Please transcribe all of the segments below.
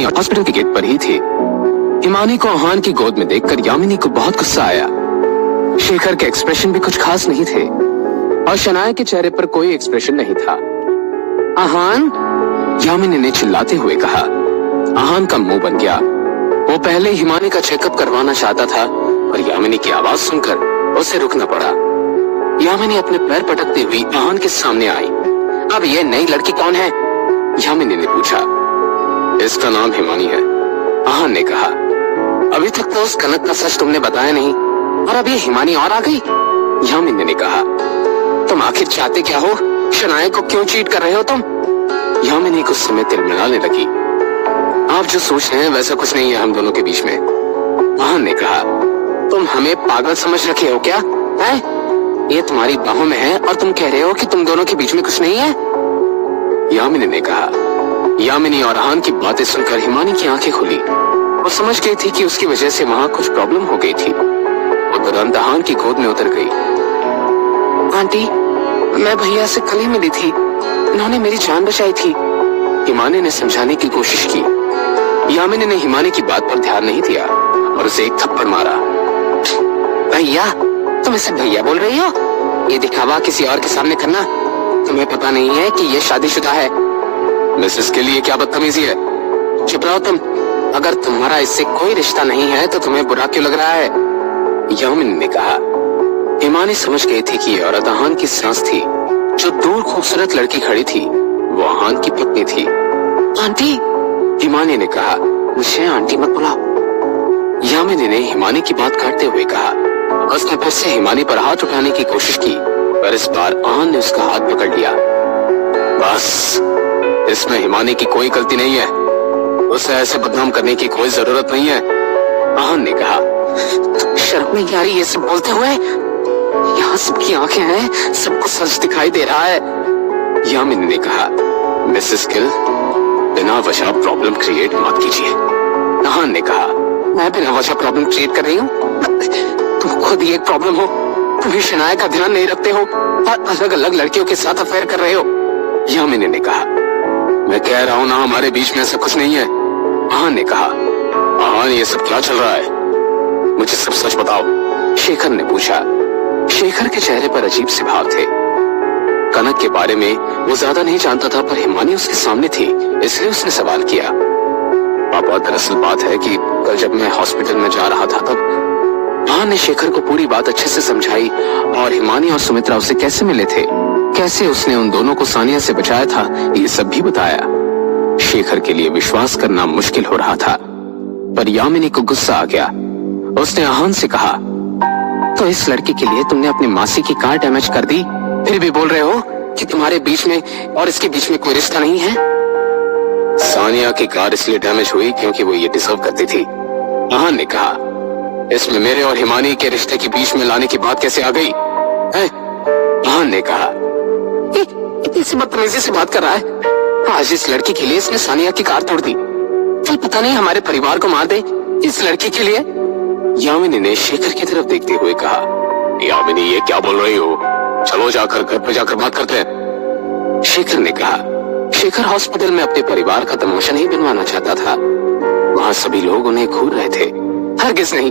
Himani hospital के gate पर ही थी। हिमानी को आहान की गोद में देखकर यामिनी को बहुत गुस्सा आया। शेखर के एक्सप्रेशन भी कुछ खास नहीं थे और शनाया के चेहरे पर कोई एक्सप्रेशन नहीं था। आहान, यामिनी ने चिल्लाते हुए कहा। आहान का मुंह बन गया। वो पहले हिमानी का चेकअप करवाना चाहता था पर यामिनी की आवाज सुनकर उसे रुकना पड़ा। यामिनी अपने पैर पटकती हुई आहान के सामने आई। अब ये नई लड़की कौन है? यामिनी ने पूछा। इसका नाम हिमानी है, आहान ने कहा। अभी तक तो उस कनक का सच तुमने बताया नहीं और अब ये हिमानी और आ गई, यामिनी ने कहा। तुम आखिर चाहते क्या हो? शनाया को क्यों चीट कर रहे हो तुम? यामिनी कुछ समय तिलमिलाने लगी। आप जो सोच रहे हैं वैसा कुछ नहीं है हम दोनों के बीच में, आहान ने कहा। तुम हमें पागल समझ रखे हो क्या? है? ये तुम्हारी बाहों में है और तुम कह रहे हो कि तुम दोनों के बीच में कुछ नहीं है, यामिनी ने कहा। यामिनी और आहान की बातें सुनकर हिमानी की आंखें खुली। वो समझ गई थी कि उसकी वजह से वहाँ कुछ प्रॉब्लम हो गई थी। वो तुरंत आहान की गोद में उतर गई। आंटी, मैं भैया से कल ही मिली थी, उन्होंने मेरी जान बचाई थी, हिमानी ने समझाने की कोशिश की। यामिनी ने हिमानी की बात पर ध्यान नहीं दिया और उसे एक थप्पड़ मारा। भैया, तुम इसे भैया बोल रही हो? ये दिखावा किसी और के सामने करना, तुम्हें पता नहीं है कि ये शादीशुदा है। मिसेस के लिए क्या बदतमीजी है? चुप रहो तुम। अगर तुम्हारा इससे कोई रिश्ता नहीं है तो तुम्हें बुरा क्यों लग रहा है, यामिनी ने कहा। हिमानी समझ गई थी कि ये औरत आहान की सांस थी। जो दूर खूबसूरत लड़की खड़ी थी वो आहान की पत्नी थी। आंटी, हिमानी ने कहा। मुझे आंटी मत बुलाओ, यामिनी ने हिमानी की बात काटते हुए कहा। उसने फिर से हिमानी पर हाथ उठाने की कोशिश की पर इस बार आहान ने उसका हाथ पकड़ लिया। बस, इसमें हिमानी की कोई गलती नहीं है, उसे ऐसे बदनाम करने की कोई जरूरत नहीं है, आहान ने कहा। शर्म नहीं आ रही ये सब बोलते हुए? यहाँ सबकी आंखें हैं, सबको सच दिखाई दे रहा है, यामिनी ने कहा। मिसेस गिल, बिना वजह प्रॉब्लम क्रिएट मत कीजिए, आहान ने कहा। मैं बिना वजह प्रॉब्लम क्रिएट कर रही हूँ? तुम खुद ही एक प्रॉब्लम हो। तुम भी शनाया का ध्यान नहीं रखते हो और अलग अलग लड़कियों के साथ अफेयर कर रहे हो, यामिनी ने कहा। मैं कह रहा हूँ ना हमारे बीच में ऐसा कुछ नहीं है, आहान ने कहा। आहान, ये सब क्या चल रहा है? मुझे सब सच बताओ, शेखर ने पूछा। शेखर के चेहरे पर अजीब से भाव थे। कनक के बारे में वो ज्यादा नहीं जानता था पर हिमानी उसके सामने थी इसलिए उसने सवाल किया। पापा, दरअसल बात है कि कल जब मैं हॉस्पिटल में जा रहा था तब आहान ने शेखर को पूरी बात अच्छे से समझाई और हिमानी और सुमित्रा उसे कैसे मिले थे, कैसे उसने उन दोनों को सानिया से बचाया था, ये सब भी बताया। शेखर के लिए विश्वास करना मुश्किल हो रहा था पर यामिनी को गुस्सा आ गया। उसने आहान से कहा, तो इस लड़की के लिए तुमने अपनी मासी की कार डैमेज कर दी, फिर भी बोल रहे हो कि तुम्हारे बीच में और इसके बीच में कोई रिश्ता नहीं है? सानिया की कार इसलिए डैमेज हुई क्योंकि वो ये डिजर्व करती थी, आहान ने कहा। इसमें मेरे और हिमानी के रिश्ते के बीच में लाने की बात कैसे आ गई है? आहान ने कहा। इतनी सी बदतमीजी से बात कर रहा है। आज इस लड़की के लिए इसने सानिया की कार तोड़ दी, कल पता नहीं हमारे परिवार को मार दे इस लड़की के लिए, यामिनी ने शेखर की तरफ देखते हुए कहा। यामिनी, ये क्या बोल रही हो? चलो जाकर घर पे जाकर बात करते हैं, शेखर ने कहा। शेखर हॉस्पिटल में अपने परिवार का तमाशा नहीं बनवाना चाहता था। वहाँ सभी लोग उन्हें घूर रहे थे। हरगिज नहीं,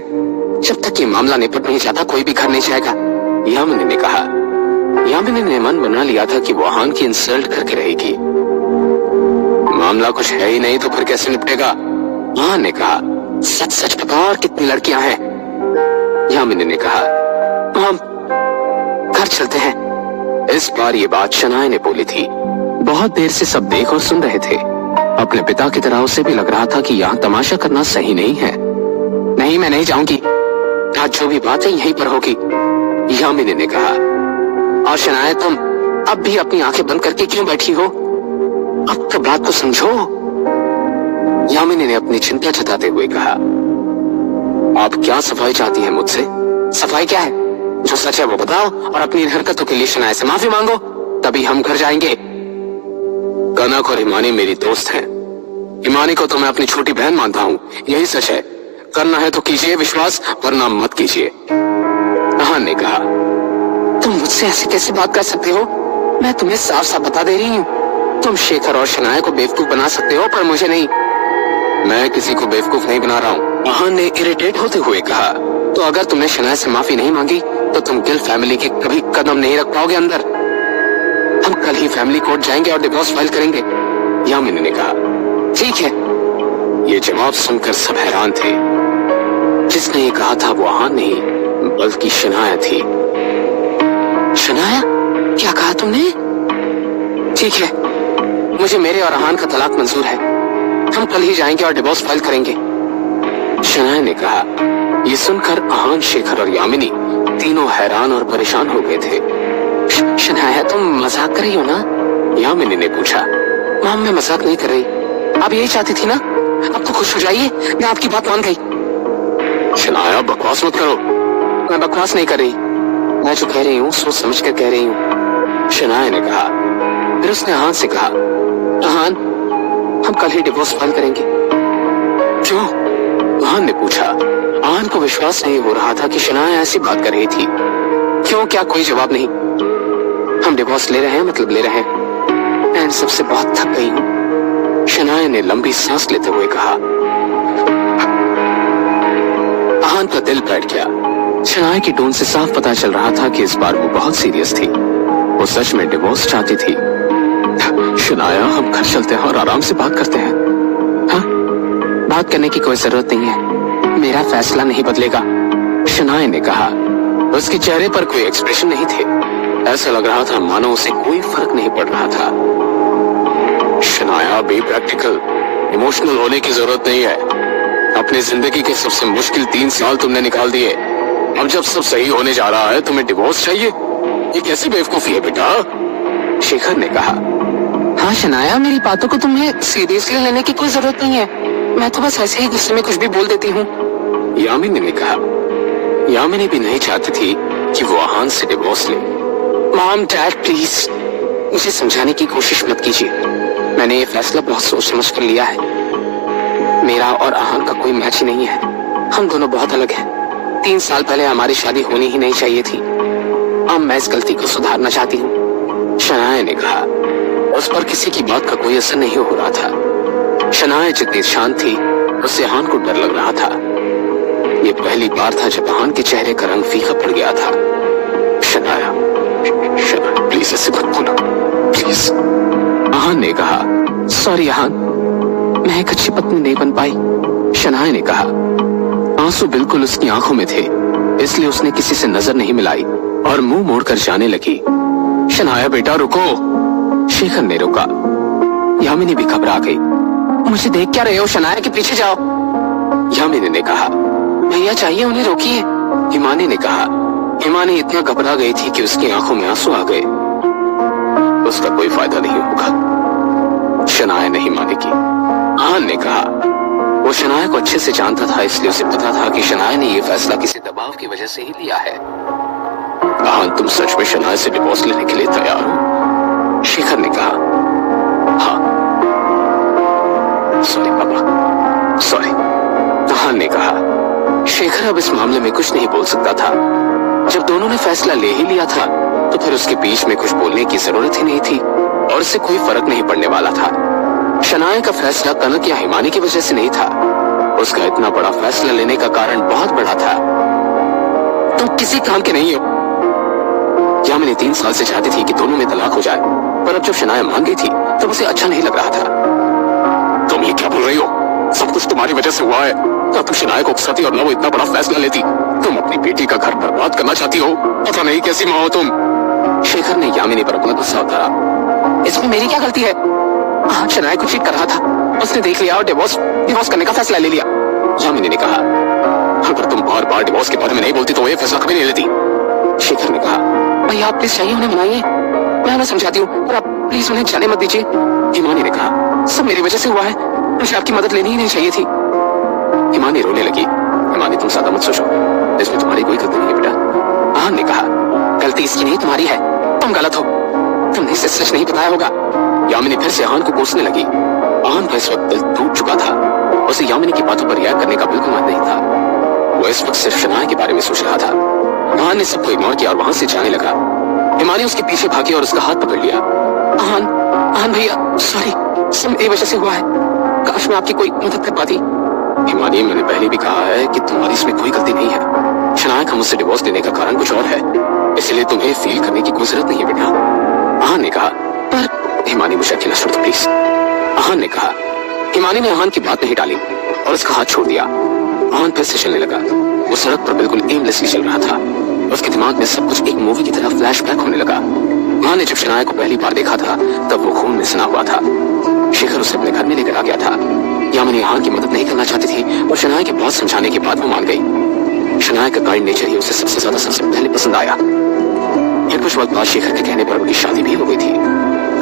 जब तक ये मामला निपट नहीं जाता कोई भी घर नहीं जाएगा, यामिनी ने कहा। यामिनी ने मन बना लिया था कि वो आहान की इंसल्ट करके रहेगी। मामला कुछ है ही नहीं तो फिर कैसे निपटेगा, आहान ने कहा। सच सच बताओ और कितनी लड़कियां हैं, यामिनी ने कहा। हम घर चलते हैं। इस बार ये बात शनाया ने बोली थी। बहुत देर से सब देख और सुन रहे थे। अपने पिता की तरह उसे भी लग रहा था कि यहाँ तमाशा करना सही नहीं है। नहीं, मैं नहीं जाऊंगी, आज जो भी बात है यहीं पर होगी, यामिनी ने कहा। और शनाया, तुम अब भी अपनी आंखें बंद करके क्यों बैठी हो? अब तो बात को समझो, यामिनी ने अपनी चिंता जताते हुए कहा। आप क्या सफाई चाहती हैं मुझसे? सफाई क्या है? जो सच है वो बताओ और अपनी हरकतों के लिए शनाया से माफी मांगो, तभी हम घर जाएंगे। कनक और हिमानी मेरी दोस्त हैं। हिमानी को तो मैं अपनी छोटी बहन मानता हूँ, यही सच है। करना है तो कीजिए विश्वास, वरना मत कीजिए, आहान ने कहा। तुम मुझसे ऐसे कैसे बात कर सकते हो? मैं तुम्हें साफ साफ बता दे रही हूँ, तुम शेखर और शनाया को बेवकूफ बना सकते हो पर मुझे नहीं। मैं किसी को बेवकूफ नहीं बना रहा हूँ, आहान ने इरिटेट होते हुए कहा। तो अगर तुमने शनाया से माफी नहीं मांगी तो तुम गिल फैमिली के कभी कदम नहीं रख पाओगे अंदर। हम कल ही फैमिली कोर्ट जाएंगे और डिवोर्स फाइल करेंगे, यामिनी ने कहा। ठीक है। ये जवाब सुनकर सब हैरान थे। जिसने ये कहा था वो आहान नहीं बल्कि शनाया थी। शनाया, क्या कहा तुमने? ठीक है, मुझे मेरे और आहान का तलाक मंजूर है। हम कल ही जाएंगे और डिवोर्स फाइल करेंगे, शनाया ने कहा। ये सुनकर आहान, शेखर और यामिनी तीनों हैरान और परेशान हो गए थे। शनाया, तुम मजाक कर रही हो ना? यामिनी ने पूछा। माम, मैं मजाक नहीं कर रही। आप यही चाहती थी ना? अब तो खुश हो जाइए, मैं आपकी बात मान गई। शनाया, बकवास मत करो। मैं बकवास नहीं कर रही, मैं जो कह रही हूँ सोच समझ कर कह रही हूँ, शनाया ने कहा। फिर उसने आहान से कहा, आहान, हम कल ही डिवोर्स फाइल करेंगे। क्यों? आहान ने पूछा। आहान को विश्वास नहीं हो रहा था कि शनाया ऐसी बात कर रही थी। क्यों? क्या? कोई जवाब नहीं। हम डिवोर्स ले रहे हैं, मतलब ले रहे हैं। मैं इन सबसे बहुत थक गई हूँ, शनाया ने लंबी सांस लेते हुए कहा। आहान का दिल बैठ गया। शनाया की टोन से साफ पता चल रहा था कि इस बार वो बहुत सीरियस थी। वो सच में डिवोर्स चाहती थी। शनाया, हम घर चलते हैं और आराम से बात करते हैं। हाँ, बात करने की कोई जरूरत नहीं है, मेरा फैसला नहीं बदलेगा, शनाया ने कहा। उसके चेहरे पर कोई एक्सप्रेशन नहीं थे। ऐसा लग रहा था मानो उसे कोई फर्क नहीं पड़ रहा था। शनाया, बी प्रैक्टिकल, इमोशनल होने की जरूरत नहीं है। अपनी जिंदगी के सबसे मुश्किल 3 साल तुमने निकाल दिए। अब जब सब सही होने जा रहा है तुम्हें डिवोर्स चाहिए? ये कैसी बेवकूफी है बेटा? शेखर ने कहा। हाँ शनाया, मेरी बातों को तुम्हें सीरियसली लेने की कोई जरूरत नहीं है। मैं तो बस ऐसे ही गुस्से में कुछ भी बोल देती हूँ, यामिनी ने कहा। यामिनी भी नहीं चाहती थी कि वो आहान से डिवोर्स ले। मॉम, डैड, प्लीज मुझे समझाने की कोशिश मत कीजिए। मैंने ये फैसला बहुत सोच समझ कर लिया है। मेरा और आहान का कोई मैच ही नहीं है। हम दोनों बहुत अलग हैं। 3 साल पहले हमारी शादी होनी ही नहीं चाहिए थी। अब मैं इस गलती को सुधारना चाहती हूँ, शनाया ने कहा। उस पर किसी की बात का कोई असर नहीं हो रहा था। शनाया जितनी शांत थी उससे आहान को डर लग रहा था। ये पहली बार था जब आहान के चेहरे का रंग फीका पड़ गया था। शनाया, प्लीज ऐसे मत बोलो, प्लीज, आहान ने कहा। सॉरी आहान, मैं एक अच्छी पत्नी नहीं बन पाई, शनाया ने कहा। आंसू बिल्कुल उसकी आंखों में थे, इसलिए उसने किसी से नजर नहीं मिलाई और मुंह मोड़कर जाने लगी। शनाया बेटा रुको, शेखर ने रोका। यामिनी भी घबरा गई। मुझे देख क्या रहे हो? शनाया के पीछे जाओ, यामिनी ने कहा। भैया चाहिए उन्हें रोकिए, हिमानी ने कहा। हिमानी इतना घबरा गई थी कि उसकी आंखों में आंसू आ गए। उसका कोई फायदा नहीं होगा, शनाया नहीं मानेगी, आहान ने कहा। वो शनाया को अच्छे से जानता था, इसलिए उसे पता था कि शनाया ने ये फैसला किसी दबाव की वजह से ही लिया है। आहान, तुम सच में शनाया से डिवोर्स लेने के लिए तैयार हो? शेखर ने कहा। हाँ। सॉरी पापा, सॉरी, आहान ने कहा। शेखर अब इस मामले में कुछ नहीं बोल सकता था। जब दोनों ने फैसला ले ही लिया था तो फिर उसके बीच में कुछ बोलने की जरूरत ही नहीं थी और इससे कोई फर्क नहीं पड़ने वाला था। शनाया का फैसला कनक या हिमानी की वजह से नहीं था। उसका इतना बड़ा फैसला लेने का कारण बहुत बड़ा था। तुम किसी काम के नहीं हो। यामिनी 3 साल से चाहती थी कि दोनों में तलाक हो जाए, पर अब जब शनाया मान गई थी तब उसे अच्छा नहीं लग रहा था। तुम ये क्या बोल रही हो? सब कुछ तुम्हारी वजह से हुआ है। क्या तुम शनाया को उकसाती और न वो इतना बड़ा फैसला लेती? तुम अपनी बेटी का घर बर्बाद करना चाहती हो। पता नहीं कैसी माँ हो तुम। शेखर ने यामिनी पर अपना गुस्सा उतारा। इसमें मेरी क्या गलती है? हाँ, शनाया को चीट कर रहा था, उसने देख लिया और डिवोर्स करने का फैसला ले लिया, यामिनी ने कहा। अगर तुम बार बार डिवोर्स के बारे में नहीं बोलती तो वो ये फैसला कभी नहीं लेती, शेखर ने कहा। भैया आप प्लीज चाहिए उन्हें मनाइए, मैं उन्हें समझाती हूँ, पर आप प्लीज उन्हें जाने मत दीजिए, हिमानी ने कहा। सब मेरी वजह से हुआ है, मुझे आपकी मदद लेनी ही नहीं चाहिए थी। हिमानी रोने लगी। हिमानी तुम ज्यादा मत सोचो, इसमें तुम्हारी कोई गलती नहीं है बेटा, आहान ने कहा। गलती इसकी नहीं तुम्हारी है, तुम गलत हो, तुमने इसे सच नहीं बताया होगा। यामिनी फिर से आहान को कोसने लगी। आहान का इस वक्त दिल टूट चुका था। उसे यामिनी की बातों पर रिएक्ट करने का बिल्कुल मन नहीं था। वो इस वक्त सिर्फ शनाया के बारे में सोच रहा था। आहान ने सबको इग्नोर किया और वहां से जाने लगा। हिमानी उसके पीछे भागी और उसका हाथ पकड़ लिया। आहान भैया, सॉरी, सब मेरी वजह से हुआ है, काश मैं आपकी कोई मदद कर पाती। हिमानी, मैंने पहले भी कहा है कि तुम्हारी इसमें कोई गलती नहीं है। शनाया का मुझसे डिवोर्स देने का कारण कुछ और है, इसलिए तुम्हें फील करने की कोई जरूरत नहीं है बेटा। आहान ने कहा। पर हिमानी, मुझे अकेला छोड़ दो प्लीज। आहान ने कहा। हिमानी ने आहान की बात नहीं टाली और उसका हाथ छोड़ दिया। आहान फिर से चलने लगा। वो सड़क पर बिल्कुल एमलेसली चल रहा था। उसके दिमाग में सब कुछ एक मूवी की तरह फ्लैशबैक होने लगा। आहान ने जब शनाया को पहली बार देखा था तब वो खून में सना हुआ था। शेखर उसे अपने घर में लेकर आ गया था। यामिनी आहान की मदद नहीं करना चाहती थी और शनाया के बहुत समझाने के बाद वो मान गई। शनाया का काइंड नेचर ही उसे सबसे ज्यादा सबसे पहले पसंद आया। फिर कुछ वक्त बाद शेखर के कहने पर उनकी शादी भी हो गई थी।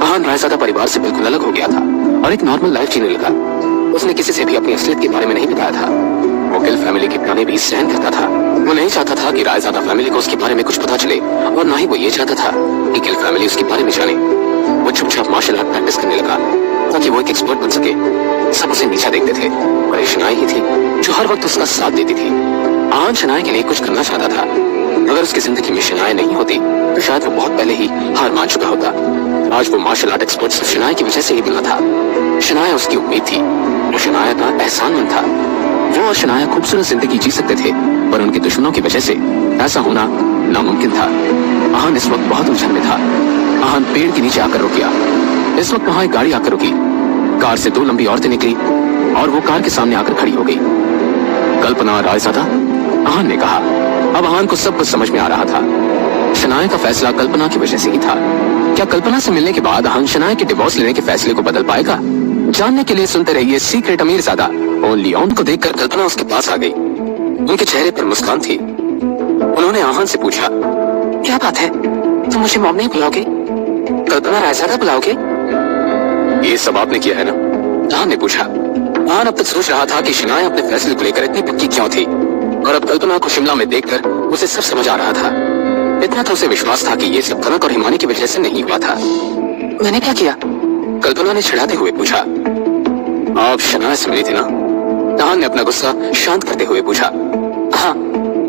आहान रायजादा परिवार से बिल्कुल अलग हो गया था और एक नॉर्मल लाइफ जीने लगा। उसने किसी से भी अपनी असलियत के बारे में नहीं बताया था। वो गिल फैमिली के ताने भी सहन करता था। वो नहीं चाहता था कि रायजादा फैमिली को उसके बारे में कुछ पता चले और ना ही वो ये चाहता था कि गिल फैमिली उसके बारे में जाने। वो चुपचाप मार्शल आर्ट प्रैक्टिस करने लगा ताकि वो एक एक्सपर्ट बन सके। सब उसे नीचा देखते थे और शनाया ही थी जो हर वक्त उसका साथ देती थी। आहान शनाया के लिए कुछ करना चाहता था। अगर उसकी जिंदगी में शनाया नहीं होती तो शायद वो बहुत पहले ही हार मान चुका होता। आज वो मार्शल आर्ट एक्सपर्ट सिर्फ शनाया की वजह से ही बना था। शनाया उसकी उम्मीद थी, वो शनाया का एहसानमंद था। वो और शनाया खूबसूरत जिंदगी जी सकते थे, पर उनके दुश्मनों की वजह से ऐसा होना नामुमकिन था। आहान इस वक्त बहुत उलझन में था। आहान पेड़ के नीचे आकर रुक गया। इस वक्त वहां एक गाड़ी आकर रुकी। कार से दो लंबी औरतें निकली और वो कार के सामने आकर खड़ी हो गई। कल्पना रायजादा, आहान ने कहा। अब आहान को सब कुछ समझ में आ रहा था। शनाया का फैसला कल्पना की वजह से ही था। क्या कल्पना से मिलने के बाद आहान शनाया के डिवोर्स लेने के फैसले को बदल पाएगा? जानने के लिए सुनते रहिए सीक्रेट अमीरजादा ओनली ऑन को देखकर कल्पना उसके पास आ गई। उनके चेहरे पर मुस्कान थी। उन्होंने आहान से पूछा, क्या बात है, तुम मुझे मॉम नहीं बुलाओगे? कल्पना रायजादा बुलाओगे? ये सब आपने किया है ना? आहान ने पूछा। आहान अब तक सोच रहा था कि शनाया अपने फैसले को लेकर इतनी पक्की क्यों थी और अब कल्पना को शिमला में देखकर उसे सब समझ आ रहा था। इतना तो उसे विश्वास था कि ये सब कनक और हिमानी की वजह से नहीं हुआ था। मैंने क्या किया? कल्पना ने चिढ़ाते हुए पूछा। आप शनाया से मिली थी ना? आहान ने अपना गुस्सा शांत करते हुए पूछा। हाँ,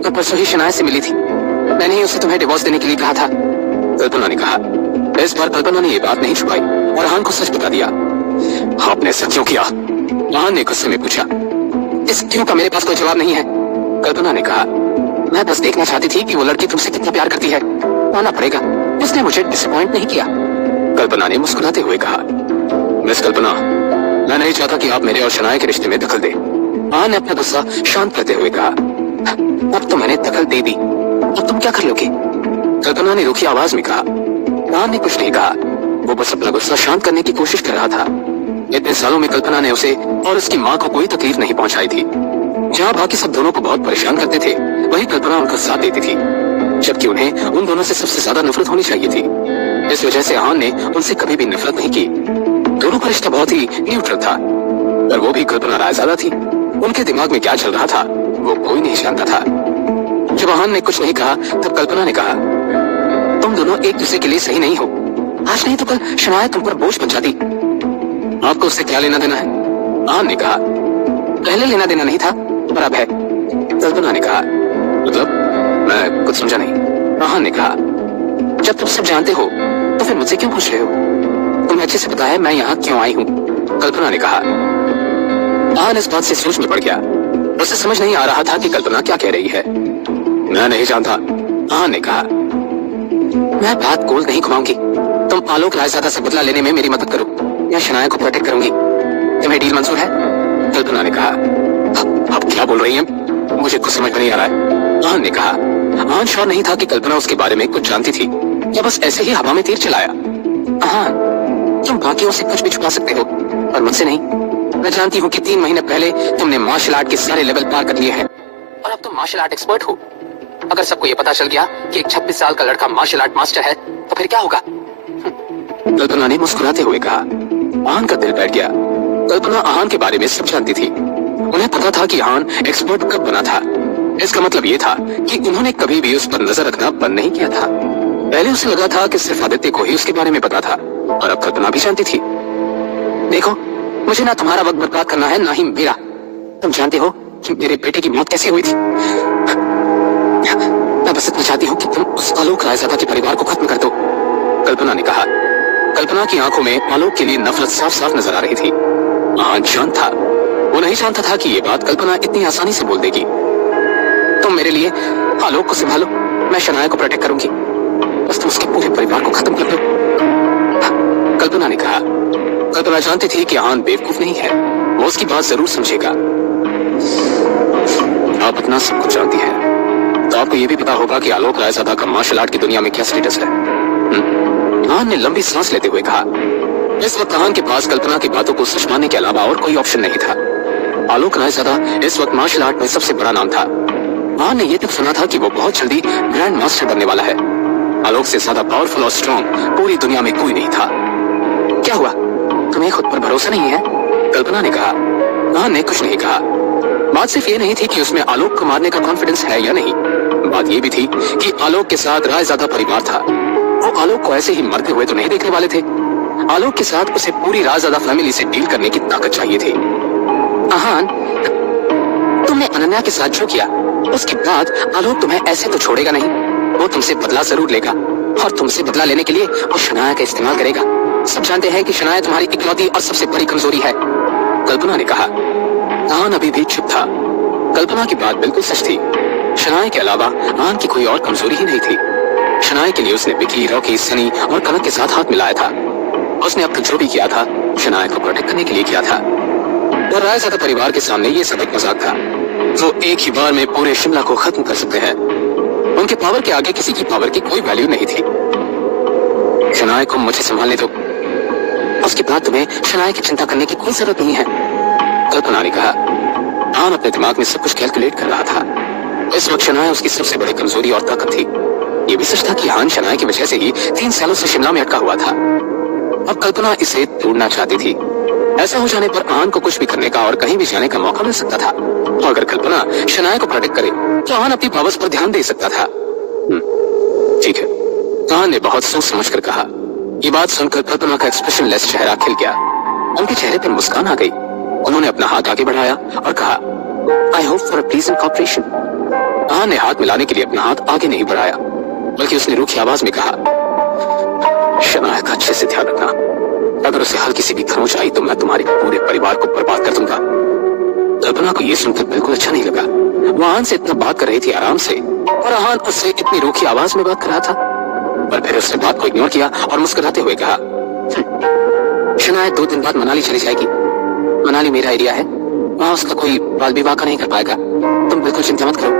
तो परसों ही शनाया से मिली थी। मैंने ही उसे तुम्हें डिवोर्स देने के लिए कहा था, कल्पना ने कहा। इस बार कल्पना ने ये बात नहीं छुपाई और आहान को सच बता दिया। आपने ऐसा क्यों किया? आहान ने गुस्से में पूछा। इस क्यों का मेरे पास कोई जवाब नहीं है, कल्पना ने कहा। मैं बस देखना चाहती थी कि वो लड़की तुमसे कितना प्यार करती है। मानना पड़ेगा, उसने मुझे डिसअपॉइंट नहीं किया, कल्पना ने मुस्कुराते हुए कहा। मिस कल्पना, मैं नहीं चाहता कि आप मेरे और शनाया के रिश्ते में दखल दें, आहान ने अपना गुस्सा शांत करते हुए कहा। अब तो मैंने दखल दे दी, अब तुम क्या कर लोगे? कल्पना ने रुखी आवाज में कहा। आहान ने कुछ नहीं कहा, वो बस अपना गुस्सा शांत करने की कोशिश कर रहा था। इतने सालों में कल्पना ने उसे और उसकी माँ को कोई तकलीफ नहीं पहुंचाई थी। जहाँ बाकी सब दोनों को बहुत परेशान करते थे, वही कल्पना उनका साथ देती थी, जबकि उन्हें उन दोनों से सबसे ज्यादा नफरत होनी चाहिए थी। इस वजह से आहान ने उनसे कभी भी नफरत नहीं की। दोनों का रिश्ता बहुत ही न्यूट्रल था, पर वो भी कल्पना रायजादा थी। उनके दिमाग में क्या चल रहा था वो कोई नहीं जानता था। जब आहान ने कुछ नहीं कहा तब कल्पना ने कहा, तुम दोनों एक दूसरे के लिए सही नहीं हो। आज नहीं तो कल शनाया तुम पर बोझ बन जाती। आपको उससे क्या लेना देना है? आहान ने कहा। पहले लेना देना नहीं था, पर अब है, कल्पना ने कहा। मतलब? मैं कुछ समझा नहीं, आहान ने कहा। जब तुम सब जानते हो तो फिर मुझसे क्यों पूछ रहे हो? तुम्हें अच्छे से पता है मैं यहाँ क्यों आई हूँ, कल्पना ने कहा। आहान इस बात से सोच में पड़ गया। उसे समझ नहीं आ रहा था कि कल्पना क्या कह रही है। मैं नहीं जानता, आहान ने कहा। मैं बात गोल नहीं घुमाऊंगी। तुम आलोक रायजादा से बदला लेने में मेरी मदद करो या शनाया को प्रोटेक्ट करूंगी। तुम्हें डील मंजूर है? कल्पना ने कहा। आप क्या बोल रही हैं? मुझे कुछ समझ में नहीं आ रहा है, आहान ने कहा। आहान श्योर नहीं था कि कल्पना उसके बारे में कुछ जानती थी या बस ऐसे ही हवा में तीर चलाया। आहान, तुम बाकियों से कुछ भी छुपा सकते हो पर मुझसे नहीं। मैं जानती हूँ कि 3 महीने पहले तुमने मार्शल आर्ट के सारे लेवल पार कर लिए हैं और अब तुम मार्शल आर्ट एक्सपर्ट हो। अगर सबको ये पता चल गया कि एक 26 साल का लड़का मार्शल आर्ट मास्टर है तो फिर क्या होगा? कल्पना ने मुस्कुराते हुए कहा। आहान का दिल बैठ गया। कल्पना आहान के बारे में सब जानती थी। उन्हें पता था कि आहान एक्सपर्ट कब बना था। इसका मतलब ये था कि उन्होंने कभी भी उस पर नजर रखना बंद नहीं किया था। पहले उसे लगा था कि सिर्फ आदित्य को ही उसके बारे में पता था और अब कल्पना भी जानती थी। देखो, मुझे ना तुम्हारा वक्त बर्बाद करना है ना ही मेरा। तुम जानते हो कि मेरे बेटे की मौत कैसे हुई थी। मैं बस इतना चाहती हूँ कि तुम उस आलोक रायजादा के परिवार को खत्म कर दो, कल्पना ने कहा। कल्पना की आंखों में आलोक के लिए नफरत साफ साफ नजर आ रही थी। आहान शांत था। वो नहीं जानता था कि ये बात कल्पना इतनी आसानी से बोल देगी। तुम मेरे लिए आलोक को संभालो, मैं शनाया को प्रोटेक्ट करूंगी, बस तुम उसके पूरे परिवार को खत्म कर दो, कल्पना ने कहा। कल्पना जानती थी कि आहान बेवकूफ नहीं है, वो उसकी बात जरूर समझेगा। आप अपना सब कुछ जानती हैं, तो आपको ये भी पता होगा कि आलोक रायजादा का मार्शल आर्ट की दुनिया में क्या स्टेटस है। आहान ने लंबी सांस लेते हुए कहा। इस वक्त आहान के पास कल्पना की बातों को सच मानने के अलावा और कोई ऑप्शन नहीं था। आलोक रायजादा इस वक्त मार्शल आर्ट में सबसे बड़ा नाम था। आहान ने यह तक सुना था कि वो बहुत जल्दी ग्रैंड मास्टर बनने वाला है। आलोक से ज्यादा पावरफुल और स्ट्रॉन्ग पूरी दुनिया में कोई नहीं था। क्या हुआ, तुम्हें खुद पर भरोसा नहीं है? कल्पना ने कहा। आहान ने कुछ नहीं कहा। बात सिर्फ ये नहीं थी कि उसमें आलोक को मारने का कॉन्फिडेंस है या नहीं, बात ये भी थी कि आलोक के साथ रायजादा परिवार था। वो आलोक को ऐसे ही मरते हुए तो नहीं देखने वाले थे। आलोक के साथ उसे पूरी रायजादा फैमिली से डील करने की ताकत चाहिए थी। आहान, तुमने अनन्या के साथ जो किया, उसके बाद आलोक तुम्हें ऐसे तो छोड़ेगा नहीं। वो तुमसे बदला जरूर लेगा, और तुमसे बदला लेने के लिए वो शनाया का इस्तेमाल करेगा। सब जानते हैं कि शनाया तुम्हारी इकलौती और सबसे बड़ी कमजोरी है, कल्पना ने कहा। आहान अभी भी चुप था। कल्पना की बात बिल्कुल सच थी। शनाया के अलावा आहान की कोई और कमजोरी ही नहीं थी। शनाया के लिए उसने विकी, रॉकी, सनी और कनक के साथ हाथ मिलाया था। उसने अब तक जो भी किया था शनाया को प्रोटेक्ट करने के लिए किया था। और रायजादा परिवार के सामने ये सब एक मजाक था। वो एक ही बार में पूरे शिमला को खत्म कर सकते हैं। उनके पावर के आगे किसी की पावर की कोई वैल्यू नहीं थी। शनाया को मुझे संभालने दो, उसके बाद तुम्हें शनाया की चिंता करने की कोई जरूरत नहीं है, कल्पना ने कहा। आहान अपने दिमाग में सब कुछ कैलकुलेट कर रहा था। इस वक्त शनाया उसकी सबसे बड़ी कमजोरी और ताकत थी। ये भी सच था कि आहान शनाया की वजह से ही 3 सालों से शिमला में अटका हुआ था। अब कल्पना इसे तोड़ना चाहती थी। ऐसा हो जाने पर आहान को कुछ भी करने का और कहीं भी जाने का मौका मिल सकता था। और अगर कल्पना शनाया को प्रोटेक्ट करे तो आहान अपनी पावर्स पर ध्यान दे सकता था। ठीक है, आहान ने बहुत सोच समझ कर कहा। ये बात सुनकर कल्पना का एक्सप्रेशनलेस चेहरा खिल गया। उनके चेहरे पर मुस्कान आ गई। उन्होंने अपना हाथ आगे बढ़ाया और कहा, I hope for a pleasant cooperation. Aahan ने हाथ मिलाने के लिए अपना हाथ आगे नहीं बढ़ाया, बल्कि उसने रूखी आवाज में कहा, शनाया का अच्छे से ध्यान रखना। अगर उसे हल्की सी भी खरोंच आई तो मैं तुम्हारे पूरे परिवार को बर्बाद कर दूंगा। कल्पना को यह सुनकर बिल्कुल अच्छा नहीं लगा। वो आहान से इतना बात कर रही थी आराम से, और आहान उससे इतनी रूखी आवाज में बात कर रहा था। पर फिर उसने बात को इग्नोर किया और मुस्कुराते हुए कहा, शनाया 2 दिन बाद मनाली चली जाएगी। मनाली मेरा एरिया है, वहाँ उसका कोई बाल विवाह का नहीं कर पाएगा। तुम बिल्कुल चिंता मत करो।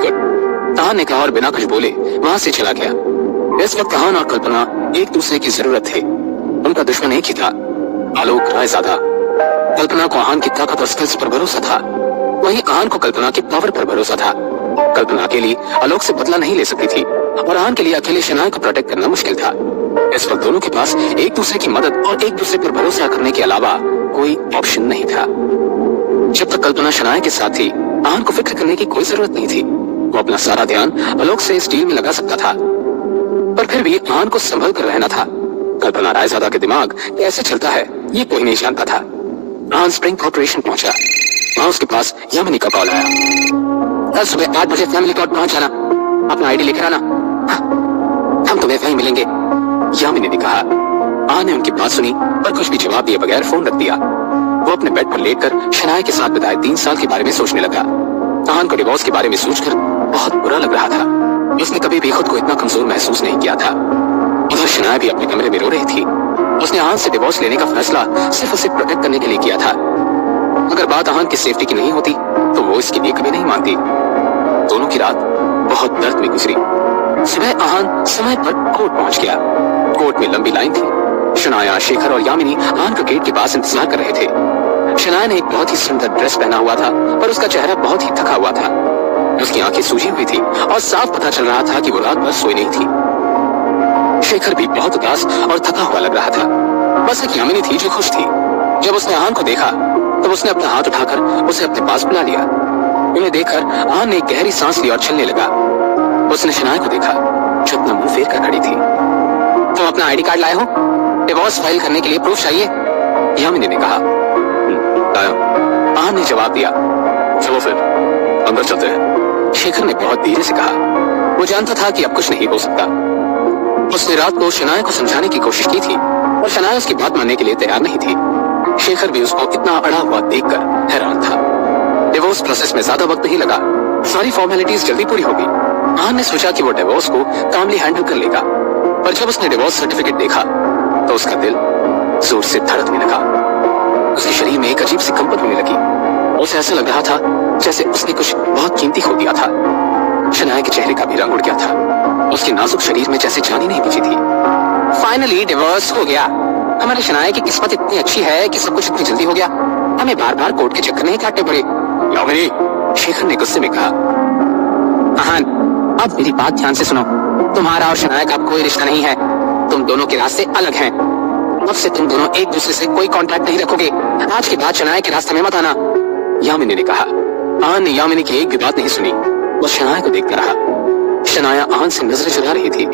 गुड, आहान ने कहा और बिना कुछ बोले वहाँ से चला गया। इस वक्त आहान और कल्पना एक दूसरे की जरूरत थे। उनका दुश्मन एक ही था, आलोक रायजादा। कल्पना को आहान की ताकत और स्किल्स पर भरोसा था, वहीं आहान को कल्पना की पावर पर भरोसा था। कल्पना अकेली आलोक से बदला नहीं ले सकती थी, और आहान के लिए अकेले शनाया को प्रोटेक्ट करना मुश्किल था। इस वक्त दोनों के पास एक दूसरे की मदद और एक दूसरे पर भरोसा करने के अलावा कोई ऑप्शन नहीं था। जब तक कल्पना शनाया के साथ थी, आहान को फिक्र करने की कोई जरूरत नहीं थी। वो अपना सारा ध्यान आलोक से इस डील में लगा सकता था, पर फिर भी आहान को संभल कर रहना था। कल्पना रायजादा के दिमाग कैसे चलता है ये कोई नहीं जानता था। आहान स्प्रिंग कॉर्पोरेशन पहुंचा। वहाँ उसके पास यामिनी का कॉल आया। कल सुबह 8 बजे फैमिली कोर्ट पहुंच जाना, अपना आईडी लेकर आना, हम तुम्हें वहीं मिलेंगे, यामिनी ने कहा। आहान ने उनकी बात सुनी पर कुछ भी जवाब दिए बगैर फोन रख दिया। वो अपने बेड पर लेटकर शनाया के साथ बिताए 3 साल के बारे में सोचने लगा। आहान को डिवोर्स के बारे में सोचकर बहुत बुरा लग रहा था। उसने कभी भी खुद को इतना कमजोर महसूस नहीं किया था। उधर शनाया भी अपने कमरे में रो रही थी। उसने आहान से डिवोर्स लेने का फैसला सिर्फ उसे प्रोटेक्ट करने के लिए किया था। अगर बात आहान की सेफ्टी की नहीं होती तो वो इसके लिए कभी नहीं मानती। दोनों की रात बहुत दर्द में गुजरी। सुबह आहान समय पर कोर्ट पहुंच गया। कोर्ट में लंबी लाइन थी। शनाया, शेखर और यामिनी आहान के गेट के पास इंतजार कर रहे थे। शनाया ने एक बहुत ही सुंदर ड्रेस पहना हुआ था, पर उसका चेहरा बहुत ही थका हुआ था। उसकी आंखें सूजी हुई थी और साफ पता चल रहा था कि वो रात भर सोई नहीं थी। शेखर भी बहुत उदास और थका हुआ लग रहा था। बस एक यामिनी थी जो खुश थी। जब उसने आहान को देखा तब उसने अपना हाथ उठाकर उसे अपने पास बुला लिया। उन्हें देखकर आहान ने एक गहरी सांस ली और चलने लगा। उसने शनाया को देखा जो अपना मुंह फेर कर खड़ी थी। तुम अपना आईडी कार्ड लाए हो? डिवोर्स फाइल करने के लिए प्रूफ चाहिए, यामिनी ने कहा। लाया, आहान ने जवाब दिया। चलो फिर अंदर चलते हैं, शेखर ने बहुत धीरे से कहा। वो जानता था कि अब कुछ नहीं हो सकता। उसने रात को शनाया को समझाने की कोशिश की थी और शनाया उसकी बात मानने के लिए तैयार नहीं थी। शेखर भी उसको इतना अड़ा हुआ देखकर हैरान था। डिवोर्स प्रोसेस में ज्यादा वक्त नहीं लगा, सारी फॉर्मेलिटीज जल्दी पूरी हो गई। आन ने सोचा कि वो डिवोर्स को कामली हैंडल कर लेगा, पर जब उसने डिवोर्स सर्टिफिकेट देखा तो उसका दिल जोर से धड़कने लगा। उसके शरीर में एक अजीब सी कंपन होने लगी। उसे ऐसा लग रहा था जैसे उसने कुछ बहुत कीमती खो दिया था। शनाया के चेहरे का भी रंग उड़ गया था, उसके नाजुक शरीर में जैसे जान ही नहीं बची थी। फाइनली डिवोर्स हो गया। हमारे शनाया की किस्मत इतनी अच्छी है कि सब कुछ इतनी जल्दी हो गया, हमें बार बार कोर्ट के चक्कर नहीं काटने पड़े। यामिनी, शेखर ने गुस्से में कहा। आहान, अब मेरी बात ध्यान से सुनो। तुम्हारा और शनाया का कोई रिश्ता नहीं है, तुम दोनों के रास्ते अलग हैं। अब से तुम दोनों एक दूसरे से कोई कांटेक्ट नहीं रखोगे। आज के बाद शनाया के रास्ते में मत आना, यामिनी ने कहा। आहान ने यामिनी की एक भी बात नहीं सुनी, वो शनाया को देखता रहा। शनाया आहान से नजरें चुरा रही थी।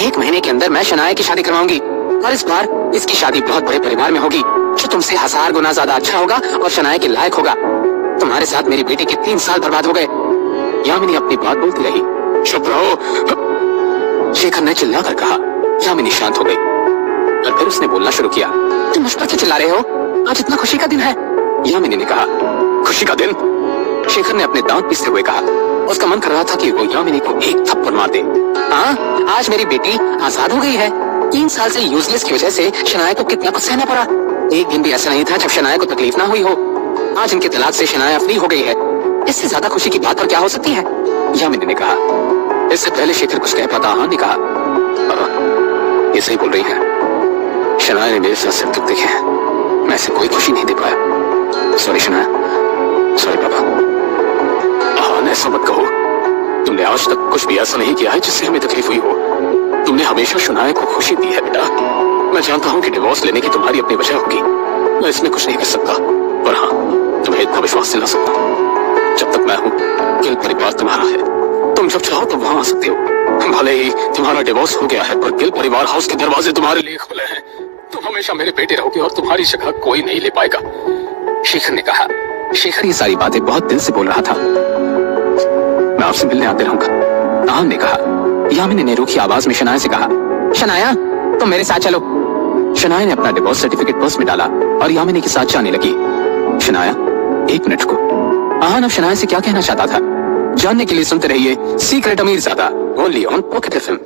1 महीने के अंदर मैं शनाया की शादी करवाऊंगी, और इस बार इसकी शादी बहुत बड़े परिवार में होगी, जो तुमसे 1000 गुना ज्यादा अच्छा होगा और शनाया के लायक होगा। तुम्हारे साथ मेरी बेटी के 3 साल बर्बाद हो गए। यामिनी अपनी बात बोलती रही। चुप रहो, शेखर ने चिल्लाकर कहा। यामिनी शांत हो गई और फिर उसने बोलना शुरू किया। तुम मुझ पर क्यों चिल्ला रहे हो? आज इतना खुशी का दिन है, यामिनी ने कहा। खुशी का दिन? शेखर ने अपने दांत पीसते हुए कहा। उसका मन कर रहा था कि वो यामिनी को एक थप्पड़ मार दे। हाँ, आज मेरी बेटी आजाद हो गई है। 3 साल से यूजलेस की वजह से शनाया को कितना कुछ सहना पड़ा। एक दिन भी ऐसा नहीं था जब शनाया को तकलीफ ना हुई हो। आज इनके तलाक से शनाया फ्री हो गई है, इससे ज्यादा खुशी की बात और क्या हो सकती है, यामिनी ने कहा। इससे पहले शेखर कुछ कह पाता आहान ने कहा, ये सही बोल रही है। शनाया ने मेरे साथ सिर दुख देखे हैं, मैं इसे कोई खुशी नहीं दे पाया। सॉरी शनाया, सॉरी पापा। आहान, ऐसा मत कहो। तुमने आज तक कुछ भी ऐसा नहीं किया है जिससे हमें तकलीफ हुई हो। तुमने हमेशा शनाया को खुशी दी है बेटा। मैं जानता हूँ कि डिवोर्स लेने की तुम्हारी अपनी वजह होगी, मैं इसमें कुछ नहीं कर सकता, पर हाँ, तुम्हें इतना विश्वास दिला सकता हूँ, जब तक मैं हूँ गिल परिवार तुम्हारा है। तुम जब चाहो तो वहाँ आ सकते हो। भले ही तुम्हारा डिवोर्स हो गया है, पर गिल परिवार हाउस के दरवाजे तुम्हारे लिए खुले हैं। तुम हमेशा मेरे बेटे रहोगे और तुम्हारी जगह कोई नहीं ले पाएगा, शेखर ने कहा। शेखर ये सारी बातें बहुत दिल से बोल रहा था। मैं आपसे मिलने आते रहूंगा, आहान ने कहा। यामिनी ने रूखी आवाज में शनाया से कहा, शनाया तुम मेरे साथ चलो। शनाया ने अपना डिवोर्स सर्टिफिकेट पर्स में डाला और यामिनी के साथ जाने लगी। शनाया, 1 मिनट को। आहान अब शनाया से क्या कहना चाहता था, जानने के लिए सुनते रहिए secret Amirzada, only on Pocket FM.